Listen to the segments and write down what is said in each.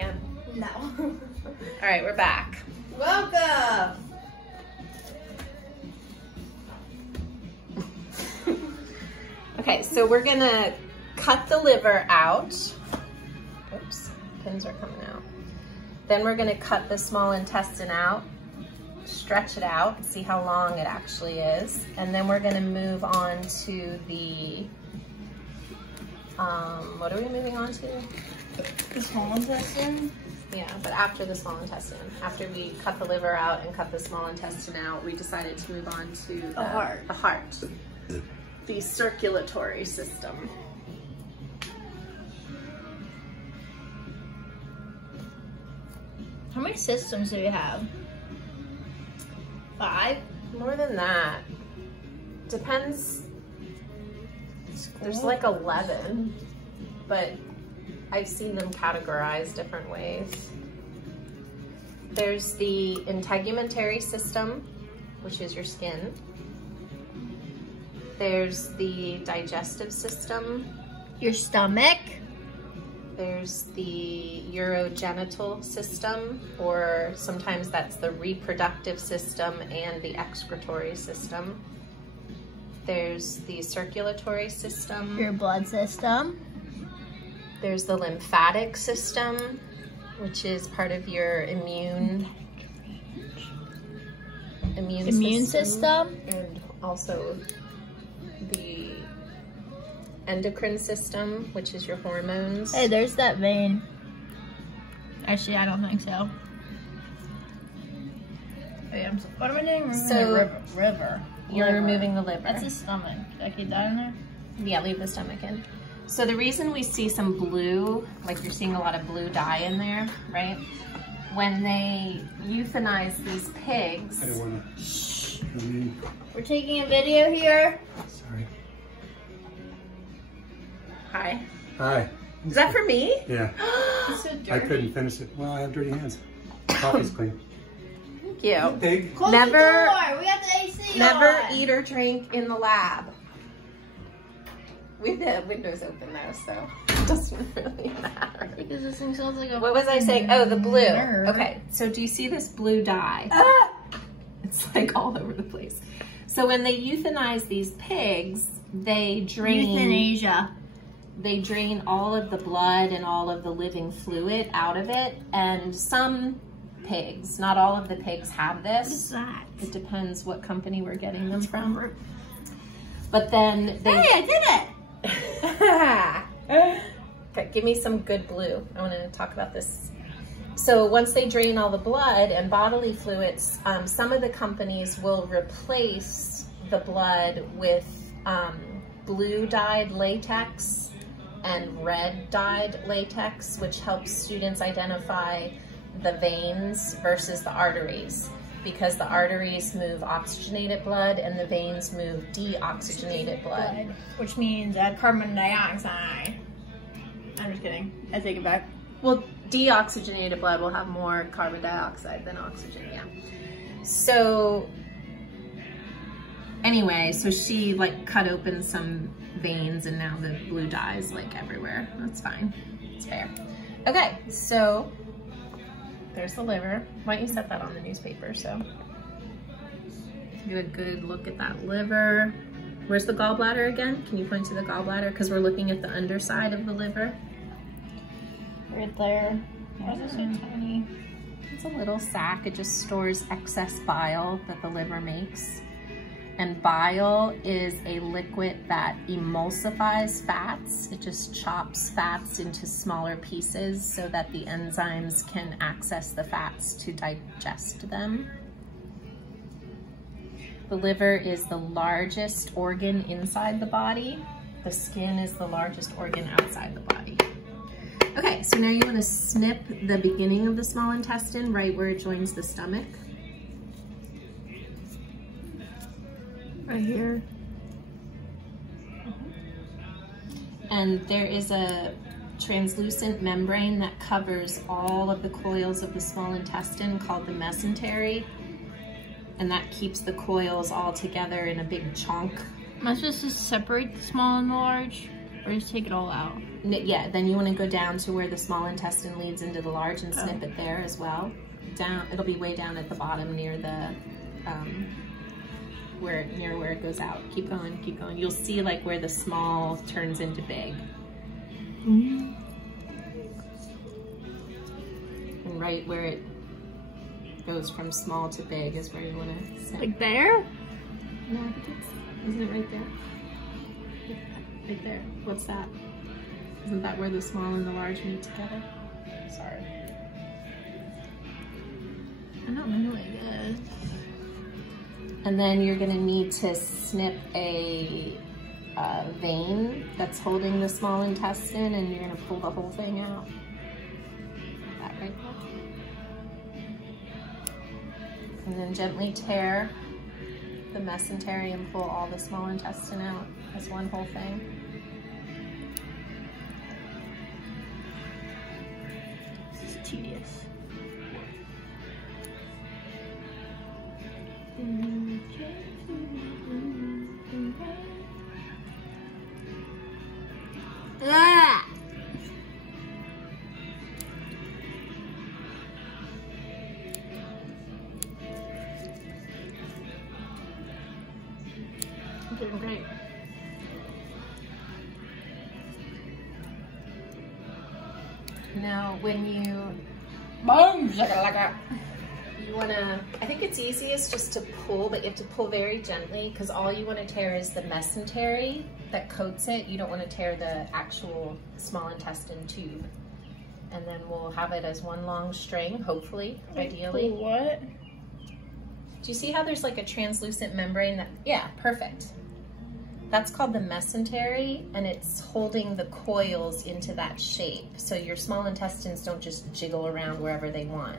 again? No. All right, we're back. Welcome. Okay, so we're gonna cut the liver out. Oops, pins are coming out. Then we're gonna cut the small intestine out, stretch it out, and see how long it actually is. And then we're gonna move on to the, what are we moving on to? The small intestine? Yeah, but after the small intestine. After we cut the liver out and cut the small intestine out, we decided to move on to the heart. The heart. The circulatory system. How many systems do we have? 5? More than that. Depends. There's like 11, but I've seen them categorized different ways. There's the integumentary system, which is your skin. There's the digestive system. Your stomach. There's the urogenital system, or sometimes that's the reproductive system and the excretory system. There's the circulatory system. Your blood system. There's the lymphatic system, which is part of your immune system. And also the endocrine system, which is your hormones. Hey, there's that vein. Actually, I don't think so. Wait, what am I doing? River. You're removing the liver. That's the stomach. Did I keep that in there? Yeah, leave the stomach in. So the reason we see some blue, like you're seeing a lot of blue dye in there, right? When they euthanize these pigs. I don't want to. Shh. We're taking a video here. Sorry. Hi. Hi. Is that for me? Yeah. It's so dirty. I couldn't finish it. Well, I have dirty hands. Coffee's clean. Thank you. Pig. Close Never- the door. We got the AC Never on. eat or drink in the lab. We have the windows open though, so it doesn't really matter. Because this thing sounds like a... What was I saying? Oh, the blue. nerd. Okay, so do you see this blue dye? Ah! It's like all over the place. So when they euthanize these pigs, they drain... Euthanasia. They drain all of the blood and all of the living fluid out of it. And some pigs, not all of the pigs have this. What is that? It depends what company we're getting them from. But then they... Hey, I did it! Okay, give me some good blue. I want to talk about this. So once they drain all the blood and bodily fluids, some of the companies will replace the blood with blue dyed latex and red dyed latex, which helps students identify the veins versus the arteries, because the arteries move oxygenated blood and the veins move deoxygenated blood. Which means carbon dioxide. I'm just kidding. I take it back. Well, deoxygenated blood will have more carbon dioxide than oxygen, yeah. So anyway, so she like cut open some veins and now the blue dye is like everywhere. That's fine, it's fair. Okay, so there's the liver. Why don't you set that on the newspaper so get a good look at that liver. Where's the gallbladder again? Can you point to the gallbladder? Because we're looking at the underside of the liver. Right there. Why is it so tiny? It's a little sac. It just stores excess bile that the liver makes. And bile is a liquid that emulsifies fats. It just chops fats into smaller pieces so that the enzymes can access the fats to digest them. The liver is the largest organ inside the body. The skin is the largest organ outside the body. Okay, so now you want to snip the beginning of the small intestine right where it joins the stomach. Right here. And there is a translucent membrane that covers all of the coils of the small intestine called the mesentery. And that keeps the coils all together in a big chunk. Am I supposed to separate the small and the large? Or just take it all out? Yeah, then you want to go down to where the small intestine leads into the large and snip it there as well. Down, it'll be way down at the bottom near the, where it goes out. Keep going, keep going. You'll see like where the small turns into big. Mm-hmm. And right where it goes from small to big is where you want to snip. Like there? No, I think isn't it right there? Right there. What's that? Isn't that where the small and the large meet together? Sorry. I don't know what it is. And then you're gonna need to snip a vein that's holding the small intestine, and you're gonna pull the whole thing out. That right there. And then gently tear the mesentery and pull all the small intestine out as one whole thing. This is tedious. Ah! I'm doing great. Now, when you Boom! Shakalaka. You wanna, I think it's easiest just to pull, but you have to pull very gently because all you wanna tear is the mesentery that coats it. You don't wanna tear the actual small intestine tube. And then we'll have it as one long string, hopefully, ideally. What? Do you see how there's like a translucent membrane that, yeah, perfect. That's called the mesentery, and it's holding the coils into that shape. So your small intestines don't just jiggle around wherever they want.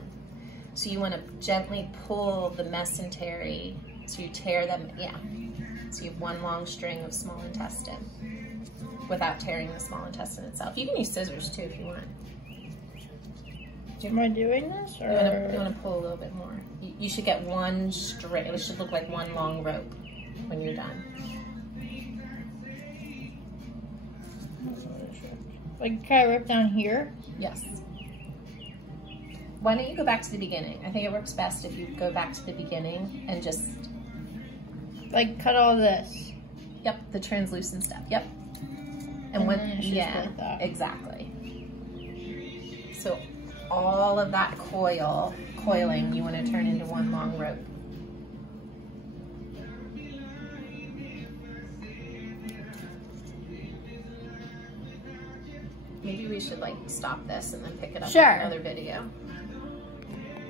So you want to gently pull the mesentery, so you tear them, yeah. So you have one long string of small intestine without tearing the small intestine itself. You can use scissors too if you want. Am I doing this? Or? You want to pull a little bit more. You should get one straight, it should look like one long rope when you're done. Like, can I rip down here? Yes. Why don't you go back to the beginning? I think it works best if you go back to the beginning and just... Like, cut all this? Yep, the translucent stuff, yep. And when, yeah, like exactly. So all of that coiling, you want to turn into one long rope. Maybe we should like stop this and then pick it up in another video.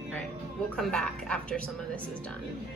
All right, we'll come back after some of this is done.